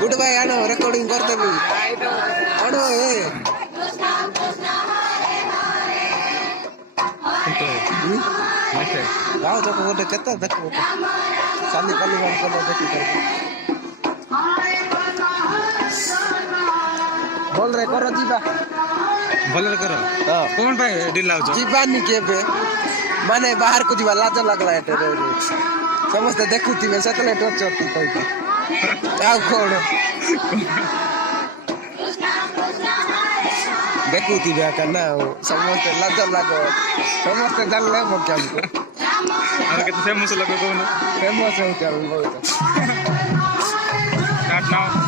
good भाई आनो recording करते भी आनो जाओ देखो गोटे केते देखो चाली काली बार को देखि बोल रे करो जीवा बोल रे करो कौन भाई ढिला हो जीवानी केबे माने बाहर को जीवा लाज लागला एटे समस्त देखुती में सतले टोचती कोई आओ कोण देखुती बे करना समस्त लाज लागो समस्त जानले मक्या हमको अरे कितने फेमस लगे कौन फेमस है क्या बहुत काट नाउ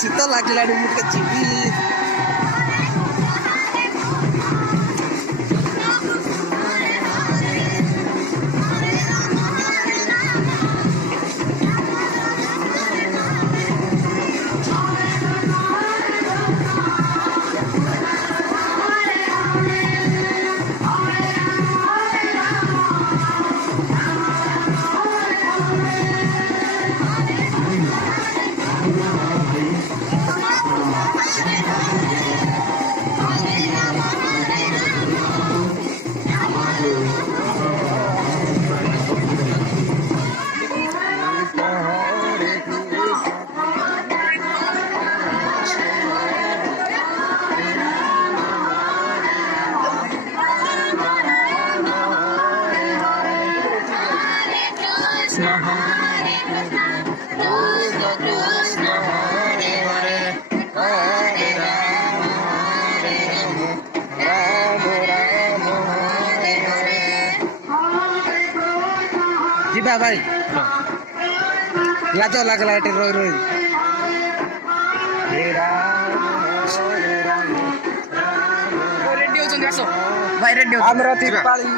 शीत लागला मुझे जीवी जीवा भाई लाज लागला एटे रोई रोई रेडी होचन आसो भाई रेडी हमरा ती पाली